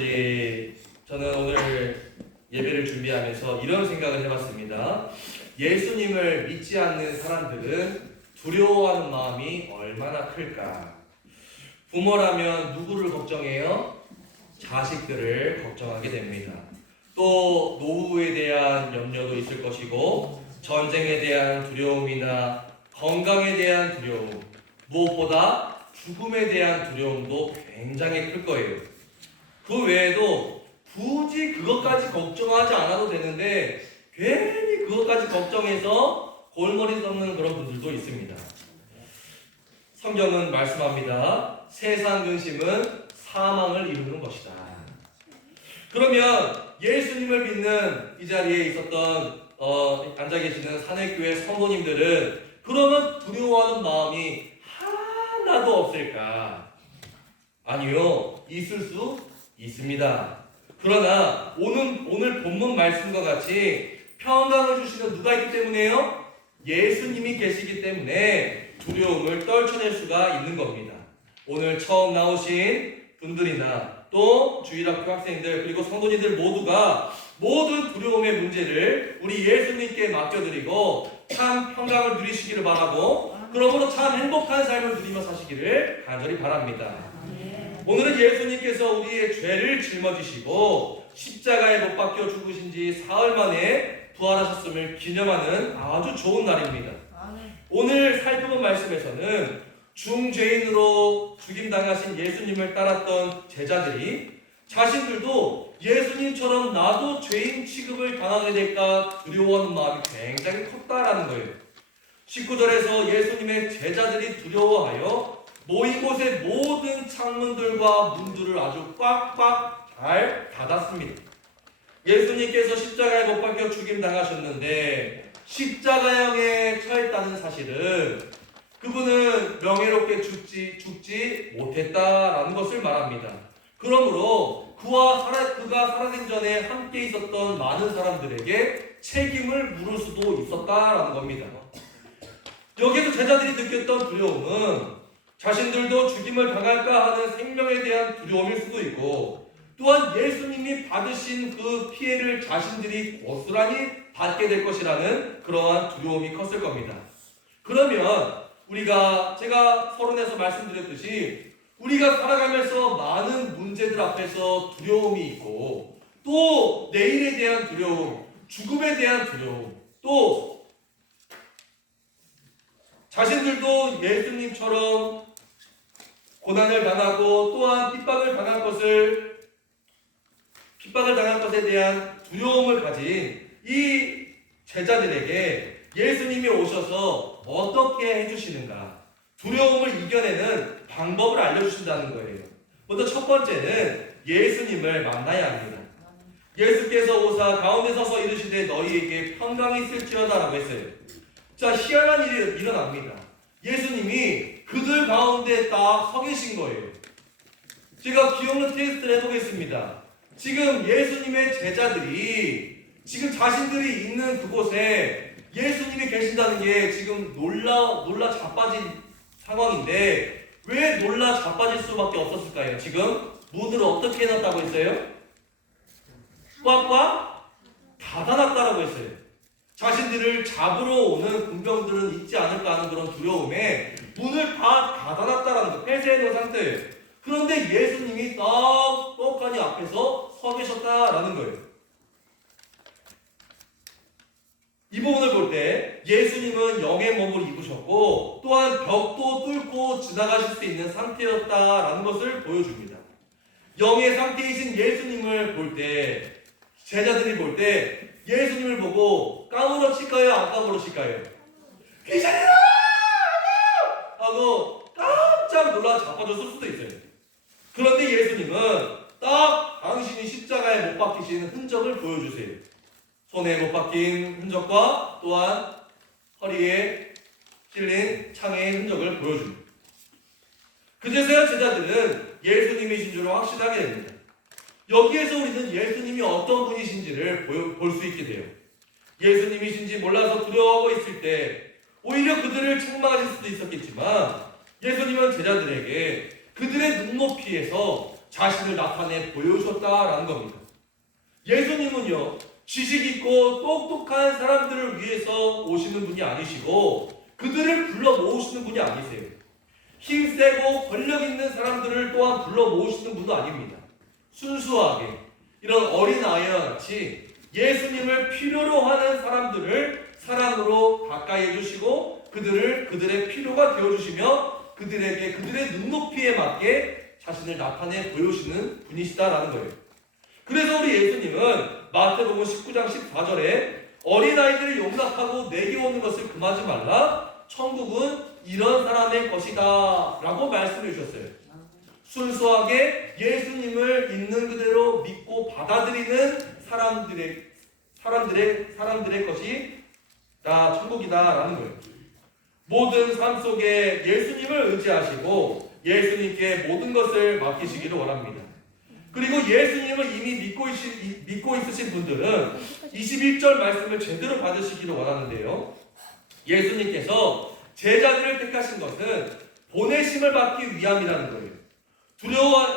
저는 오늘 예배를 준비하면서 이런 생각을 해봤습니다. 예수님을 믿지 않는 사람들은 두려워하는 마음이 얼마나 클까? 부모라면 누구를 걱정해요? 자식들을 걱정하게 됩니다. 또 노후에 대한 염려도 있을 것이고, 전쟁에 대한 두려움이나 건강에 대한 두려움, 무엇보다 죽음에 대한 두려움도 굉장히 클 거예요. 그 외에도 굳이 그것까지 걱정하지 않아도 되는데 괜히 그것까지 걱정해서 골머리 썩는 그런 분들도 있습니다. 성경은 말씀합니다. 세상 근심은 사망을 이루는 것이다. 그러면 예수님을 믿는 이 자리에 있었던 앉아 계시는 산해교회 성도님들은 그러면 두려워하는 마음이 하나도 없을까? 아니요, 있을 수 있습니다. 그러나 오늘 본문 말씀과 같이 평강을 주시는 누가 있기 때문에요? 예수님이 계시기 때문에 두려움을 떨쳐낼 수가 있는 겁니다. 오늘 처음 나오신 분들이나 또 주일학교 학생들 그리고 성도님들 모두가 모든 두려움의 문제를 우리 예수님께 맡겨드리고 참 평강을 누리시기를 바라고, 그러므로 참 행복한 삶을 누리며 사시기를 간절히 바랍니다. 오늘은 예수님께서 우리의 죄를 짊어지시고 십자가에 못 박혀 죽으신 지 사흘 만에 부활하셨음을 기념하는 아주 좋은 날입니다. 오늘 살펴본 말씀에서는 중죄인으로 죽임당하신 예수님을 따랐던 제자들이 자신들도 예수님처럼 나도 죄인 취급을 당하게 될까 두려워하는 마음이 굉장히 컸다라는 거예요. 19절에서 예수님의 제자들이 두려워하여 모인 곳의 모든 창문들과 문들을 아주 꽉꽉 잘 닫았습니다. 예수님께서 십자가에 못 박혀 죽임당하셨는데 십자가형에 처했다는 사실은 그분은 명예롭게 죽지 못했다라는 것을 말합니다. 그러므로 그가 살아생 전에 함께 있었던 많은 사람들에게 책임을 물을 수도 있었다라는 겁니다. 여기서 제자들이 느꼈던 두려움은 자신들도 죽임을 당할까 하는 생명에 대한 두려움일 수도 있고, 또한 예수님이 받으신 그 피해를 자신들이 고스란히 받게 될 것이라는 그러한 두려움이 컸을 겁니다. 그러면 제가 서론에서 말씀드렸듯이 우리가 살아가면서 많은 문제들 앞에서 두려움이 있고, 또 내일에 대한 두려움, 죽음에 대한 두려움, 또 자신들도 예수님처럼 고난을 당하고 또한 핍박을 당할 것에 대한 두려움을 가진 이 제자들에게 예수님이 오셔서 어떻게 해주시는가, 두려움을 이겨내는 방법을 알려주신다는 거예요. 먼저 첫 번째는 예수님을 만나야 합니다. 예수께서 오사 가운데 서서 이르시되 너희에게 평강이 있을지어다 라고 했어요. 자, 희한한 일이 일어납니다. 예수님이 그들 가운데 딱 서 계신 거예요. 제가 기억력 테스트를 해보겠습니다. 지금 예수님의 제자들이 지금 자신들이 있는 그곳에 예수님이 계신다는 게 지금 놀라 자빠진 상황인데 왜 놀라 자빠질 수밖에 없었을까요? 지금 문을 어떻게 해놨다고 했어요? 꽉꽉 닫아놨다라고 했어요. 자신들을 잡으러 오는 군병들은 있지 않을까 하는 그런 두려움에 문을 다 닫아놨다라는 거, 폐쇄해놓은 상태예요. 그런데 예수님이 떡하니 앞에서 서 계셨다라는 거예요. 이 부분을 볼 때 예수님은 영의 몸을 입으셨고 또한 벽도 뚫고 지나가실 수 있는 상태였다라는 것을 보여줍니다. 영의 상태이신 예수님을 볼 때, 제자들이 볼 때 예수님을 보고 까무러 칠까요? 안 까무러 칠까요? 귀신이다! 하고 깜짝 놀라 자빠졌을 수도 있어요. 그런데 예수님은 딱 당신이 십자가에 못 박히신 흔적을 보여주세요. 손에 못 박힌 흔적과 또한 허리에 찔린 창의 흔적을 보여줍니다. 그제서야 제자들은 예수님이신 줄 확신하게 됩니다. 여기에서 우리는 예수님이 어떤 분이신지를 볼 수 있게 돼요. 예수님이신지 몰라서 두려워하고 있을 때 오히려 그들을 책망하실 수도 있었겠지만 예수님은 제자들에게 그들의 눈높이에서 자신을 나타내 보여주셨다라는 겁니다. 예수님은요, 지식 있고 똑똑한 사람들을 위해서 오시는 분이 아니시고 그들을 불러 모으시는 분이 아니세요. 힘세고 권력 있는 사람들을 또한 불러 모으시는 분도 아닙니다. 순수하게 이런 어린아이와 같이 예수님을 필요로 하는 사람들을 사랑으로 가까이 해주시고 그들의 필요가 되어주시며 그들에게 그들의 눈높이에 맞게 자신을 나타내 보여주시는 분이시다라는 거예요. 그래서 우리 예수님은 마태복음 19장 14절에 어린아이들을 용납하고 내게 오는 것을 금하지 말라. 천국은 이런 사람의 것이다 라고 말씀해 주셨어요. 순수하게 예수님을 있는 그대로 믿고 받아들이는 사람들의 것이 다 천국이다라는 거예요. 모든 삶 속에 예수님을 의지하시고 예수님께 모든 것을 맡기시기를 원합니다. 그리고 예수님을 이미 믿고 있으신 분들은 21절 말씀을 제대로 받으시기를 원하는데요. 예수님께서 제자들을 택하신 것은 보내심을 받기 위함이라는 거예요.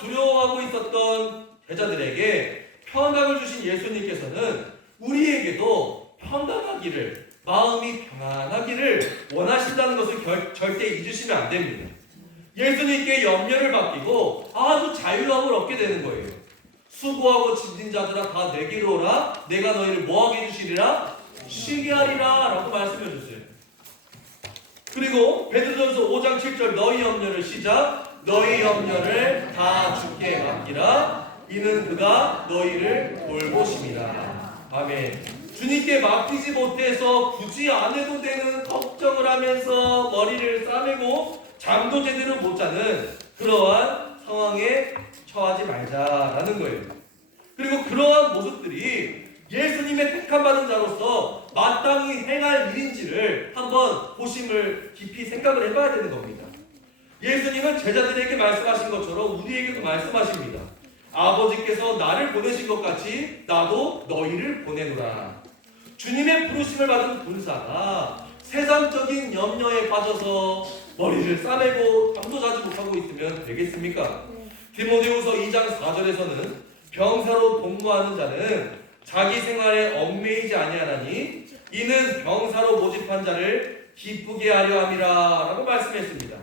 두려워하고 있었던 제자들에게 평강을 주신 예수님께서는 우리에게도 평강하기를, 마음이 평안하기를 원하신다는 것을 절대 잊으시면 안 됩니다. 예수님께 염려를 맡기고 아주 자유함을 얻게 되는 거예요. 수고하고 짐진 자들아 다 내게로 오라. 내가 너희를 뭐하게 해주시리라? 쉬게 하리라 라고 말씀해 주세요. 그리고 베드로전서 5장 7절 너희 염려를 시작. 너희 염려를 다 주께 맡기라. 이는 그가 너희를 돌보심이라. 아멘. 주님께 맡기지 못해서 굳이 안 해도 되는 걱정을 하면서 머리를 싸매고 잠도 제대로 못 자는 그러한 상황에 처하지 말자라는 거예요. 그리고 그러한 모습들이 예수님의 택함받은 자로서 마땅히 행할 일인지를 한번 고심을 깊이 생각을 해봐야 되는 겁니다. 예수님은 제자들에게 말씀하신 것처럼 우리에게도 말씀하십니다. 아버지께서 나를 보내신 것 같이 나도 너희를 보내노라. 주님의 부르심을 받은 군사가 세상적인 염려에 빠져서 머리를 싸매고 잠도 자지 못하고 있으면 되겠습니까? 디모데후서 2장 4절에서는 병사로 복무하는 자는 자기 생활에 얽매이지 아니하나니 이는 병사로 모집한 자를 기쁘게 하려 함이라 라고 말씀했습니다.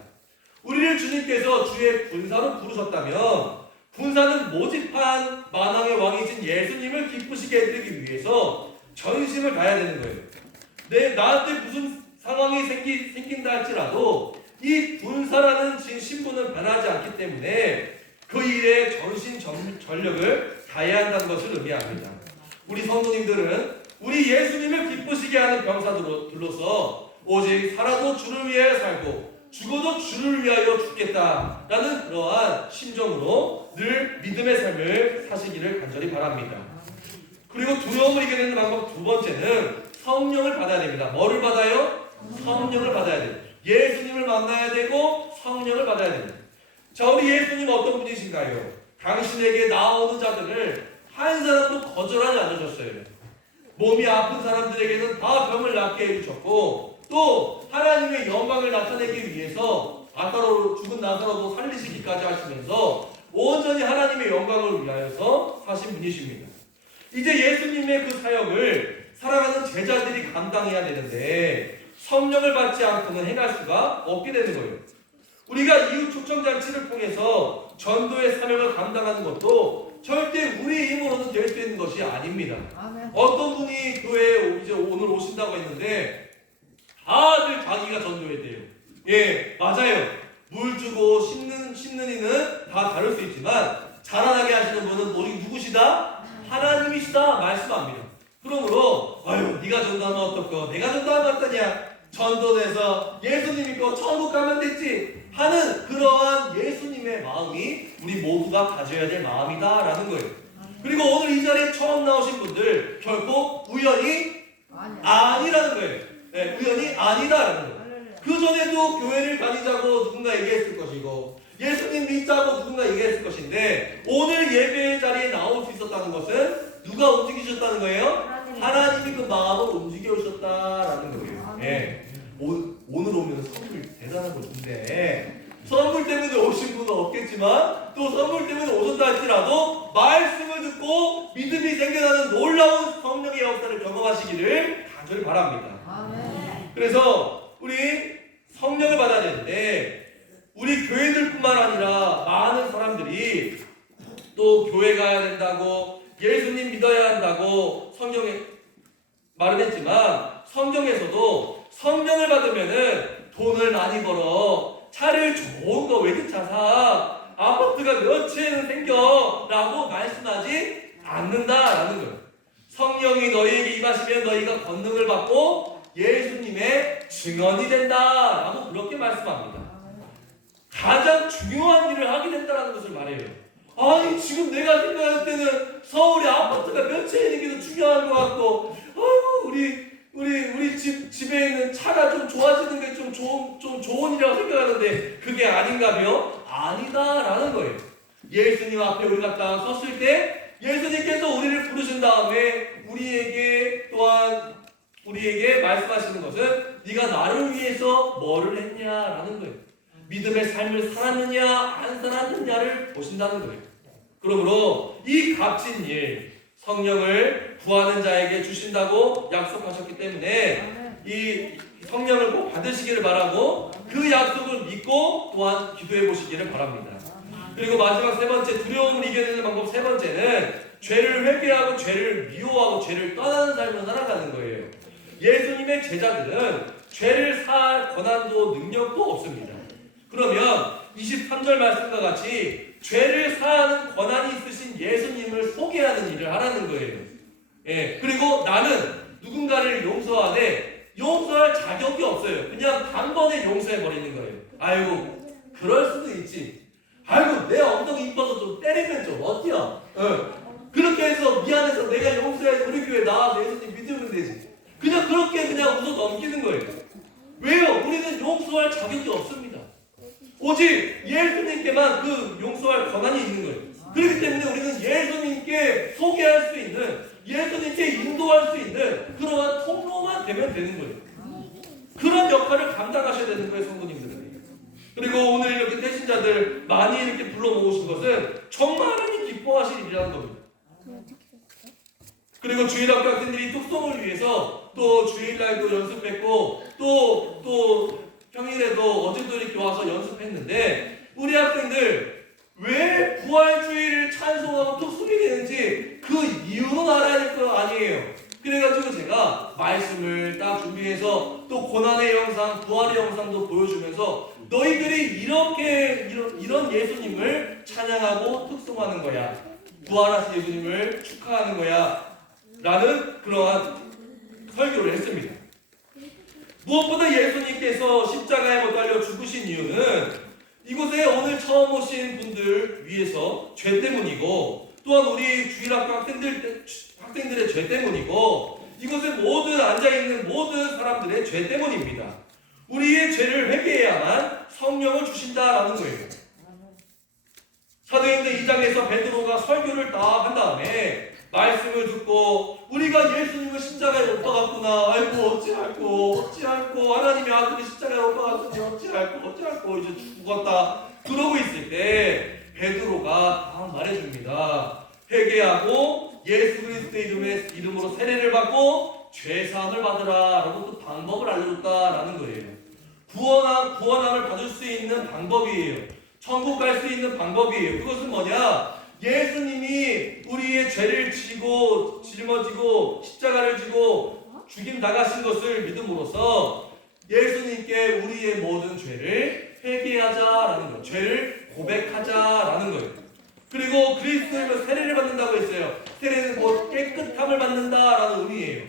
우리를 주님께서 주의 군사로 부르셨다면 군사는 모집한 만왕의 왕이신 예수님을 기쁘시게 해드리기 위해서 전심을 다해야 되는 거예요. 나한테 무슨 상황이 생긴다 할지라도 이 군사라는 신분은 변하지 않기 때문에 그 일에 전력을 다해야 한다는 것을 의미합니다. 우리 성도님들은 우리 예수님을 기쁘시게 하는 병사들로서 오직 살아도 주를 위하여 살고 죽어도 주를 위하여 죽겠다라는 그러한 심정으로 늘 믿음의 삶을 사시기를 간절히 바랍니다. 그리고 두려움을 이겨내는 방법 두 번째는 성령을 받아야 됩니다. 뭐를 받아요? 성령을 받아야 돼요. 예수님을 만나야 되고 성령을 받아야 됩니다. 자, 우리 예수님은 어떤 분이신가요? 당신에게 나오는 자들을 한 사람도 거절하지 않으셨어요. 몸이 아픈 사람들에게는 다 병을 낫게 해주셨고 또 하나님의 영광을 나타내기 위해서 죽은 나사로도 살리시기까지 하시면서 온전히 하나님의 영광을 위하여서 사신 분이십니다. 이제 예수님의 그 사역을 살아가는 제자들이 감당해야 되는데 성령을 받지 않고는 행할 수가 없게 되는 거예요. 우리가 이웃 초청잔치를 통해서 전도의 사명을 감당하는 것도 절대 우리 힘으로는 될 수 있는 것이 아닙니다. 아멘. 어떤 분이 교회에 이제 오늘 오신다고 했는데 다들 자기가 전도해야 돼요. 예, 맞아요. 물 주고 심는 이는 다 다를 수 있지만 자라나게 하시는 분은 우리 누구시다? 하나님이시다 말씀합니다. 그러므로 네가 전도하면 어떨까? 내가 전도하면 어떠냐? 전도돼서 예수님 믿고 천국 가면 됐지 하는 그러한 예수님의 마음이 우리 모두가 가져야 될 마음이다라는 거예요. 그리고 오늘 이 자리에 처음 나오신 분들 결코 우연이 아니라는 거예요. 네, 우연이 아니다라는 거예요. 그 전에도 교회를 다니자고 누군가 얘기했을 것이고 예수님 믿자고 누군가 얘기했을 것인데 오늘 예배 자리에 나올 수 있었다는 것은 누가 움직이셨다는 거예요? 하나님이 그 마음을 움직여 오셨다라는 거예요. 예. 오늘 오면 선물 대단한 걸 준대. 선물 때문에 오신 분은 없겠지만 또 선물 때문에 오셨다 할지라도 말씀을 듣고 믿음이 생겨나는 놀라운 성령의 역사를 경험하시기를 간절히 바랍니다. 그래서 우리 성령을 받아야 되는데 우리 교회들뿐만 아니라 많은 사람들이 또 교회 가야 된다고 예수님 믿어야 한다고 성경에 말은 했지만 성경에서도 성령을 받으면은 돈을 많이 벌어 차를 좋은 거 외제차 사 아파트가 몇 채는 생겨 라고 말씀하지 않는다라는 거예요. 성령이 너희에게 임하시면 너희가 권능을 받고 예수님의 증언이 된다라고 그렇게 말씀합니다. 가장 중요한 일을 하게 된다는 것을 말해요. 아니 지금 내가 생각할 때는 서울에 아파트가 몇 채 있는 게 더 중요한 것 같고 우리 집에 있는 차가 좀 좋아지는 게 좀 좋은 일이라고 생각하는데 그게 아닌가요? 아니다라는 거예요. 예수님 앞에 우리가 딱 섰을 때 예수님께서 우리를 부르신 다음에 우리에게 말씀하시는 것은 네가 나를 위해서 뭐를 했냐라는 거예요. 믿음의 삶을 살았느냐 안 살았느냐를 보신다는 거예요. 그러므로 이 값진 일 성령을 구하는 자에게 주신다고 약속하셨기 때문에 이 성령을 꼭 받으시기를 바라고 그 약속을 믿고 또한 기도해 보시기를 바랍니다. 그리고 마지막 세 번째, 두려움을 이겨내는 방법 세 번째는 죄를 회개하고 죄를 미워하고 죄를 떠나는 삶을 살아가는 거예요. 예수님의 제자들은 죄를 사할 권한도 능력도 없습니다. 그러면 23절 말씀과 같이 죄를 사하는 권한이 있으신 예수님을 소개하는 일을 하라는 거예요. 예, 그리고 나는 누군가를 용서하되 용서할 자격이 없어요. 그냥 단번에 용서해 버리는 거예요. 아이고 그럴 수도 있지. 아이고 내 엉덩이 이뻐서 좀 때리면 좀 어때요? 그렇게 해서 미안해서 내가 용서해서 우리 교회 나와서 예수님 믿으면 되지. 그냥 그렇게 그냥 웃어 넘기는 거예요. 왜요? 우리는 용서할 자격이 없습니다. 오직 예수님께만 그 용서할 권한이 있는 거예요. 그렇기 때문에 우리는 예수님께 소개할 수 있는, 예수님께 인도할 수 있는 그러한 통로만 되면 되는 거예요. 그런 역할을 감당하셔야 되는 거예요, 성도님들은. 그리고 오늘 이렇게 태신자들 많이 이렇게 불러 모으신 것은 정말 하나님 기뻐하실 일이라는 겁니다. 그리고 주일학교 학생들이 뚝송을 위해서 또 주일날도 연습했고 또 평일에도 어제도 이렇게 와서 연습했는데 우리 학생들 왜 부활주의를 찬송하고 뚝송이 되는지 그 이유는 알아야 될 거 아니에요. 그래가지고 제가 말씀을 딱 준비해서 또 고난의 영상, 부활의 영상도 보여주면서 너희들이 이런 예수님을 찬양하고 뚝송하는 거야. 부활하신 예수님을 축하하는 거야. 라는 그러한 설교를 했습니다. 무엇보다 예수님께서 십자가에 못 달려 죽으신 이유는 이곳에 오늘 처음 오신 분들 위해서 죄 때문이고 또한 우리 주일학교 학생들의 죄 때문이고 이곳에 모든 앉아있는 모든 사람들의 죄 때문입니다. 우리의 죄를 회개해야만 성령을 주신다라는 거예요. 사도행전 2장에서 베드로가 설교를 다 한 다음에 말씀을 듣고 우리가 예수님을 십자가에 못 박았구나. 아이고 어찌할꼬 하나님의 아들이 십자가에 못 박았으니 어찌할꼬 이제 죽었다. 그러고 있을 때 베드로가 딱 말해줍니다. 회개하고 예수 그리스도의 이름으로 세례를 받고 죄사함을 받으라 라고 그 방법을 알려줬다라는 거예요. 구원함을 받을 수 있는 방법이에요. 천국 갈 수 있는 방법이에요. 그것은 뭐냐? 예수님이 우리의 죄를 지고 짊어지고 십자가를 지고 죽임 당하신 것을 믿음으로써 예수님께 우리의 모든 죄를 회개하자라는 거예요. 죄를 고백하자라는 거예요. 그리고 그리스도의 세례를 받는다고 했어요. 세례는 곧 깨끗함을 받는다라는 의미예요.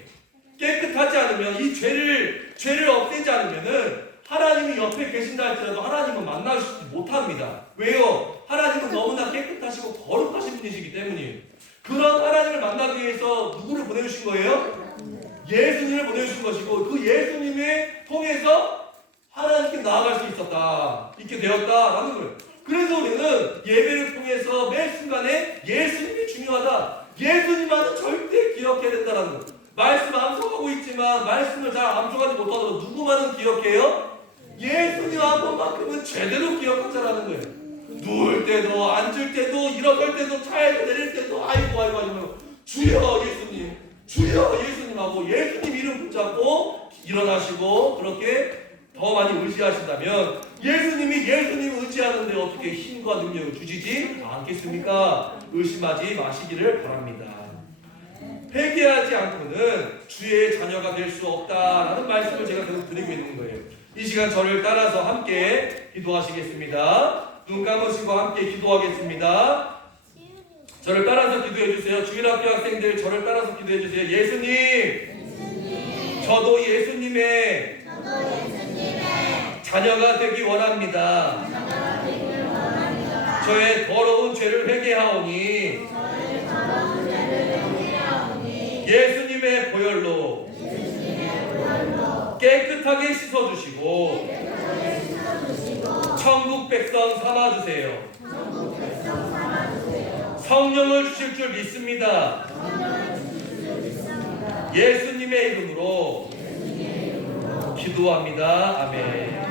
깨끗하지 않으면 이 죄를 없애지 않으면은 하나님이 옆에 계신다 할지라도 하나님은 만나시지 못합니다. 왜요? 하나님은 너무나 깨끗하시고 거룩하신 분이시기 때문이에요. 그런 하나님을 만나기 위해서 누구를 보내주신 거예요? 예수님을 보내주신 것이고 그 예수님을 통해서 하나님께 나아갈 수 있었다. 있게 되었다라는 거예요. 그래서 우리는 예배를 통해서 매 순간에 예수님이 중요하다. 예수님만은 절대 기억해야 된다는 거예요. 말씀 암송하고 있지만 말씀을 잘 암송하지 못하더라도 누구만은 기억해요? 예수님 한 번만큼은 제대로 기억하자라는 거예요. 누울 때도 앉을 때도 일어설 때도 차에서 내릴 때도 아이고 주여 예수님 주여 예수님 하고 예수님 이름 붙잡고 일어나시고 그렇게 더 많이 의지하신다면 예수님이 예수님 의지하는데 어떻게 힘과 능력을 주시지 않겠습니까? 의심하지 마시기를 바랍니다. 회개하지 않고는 주의 자녀가 될 수 없다라는 말씀을 제가 계속 드리고 있는 거예요. 이 시간 저를 따라서 함께 기도하시겠습니다. 눈 감으시고 함께 기도하겠습니다. 저를 따라서 기도해 주세요. 주일학교 학생들 저를 따라서 기도해 주세요. 예수님, 저도 예수님의 자녀가 되기 원합니다. 저의 더러운 죄를 회개하오니 예수님의 보혈로 깨끗하게 씻어주시고 천국 백성 삼아주세요. 성령을 주실 줄 믿습니다. 예수님의 이름으로 기도합니다. 아멘.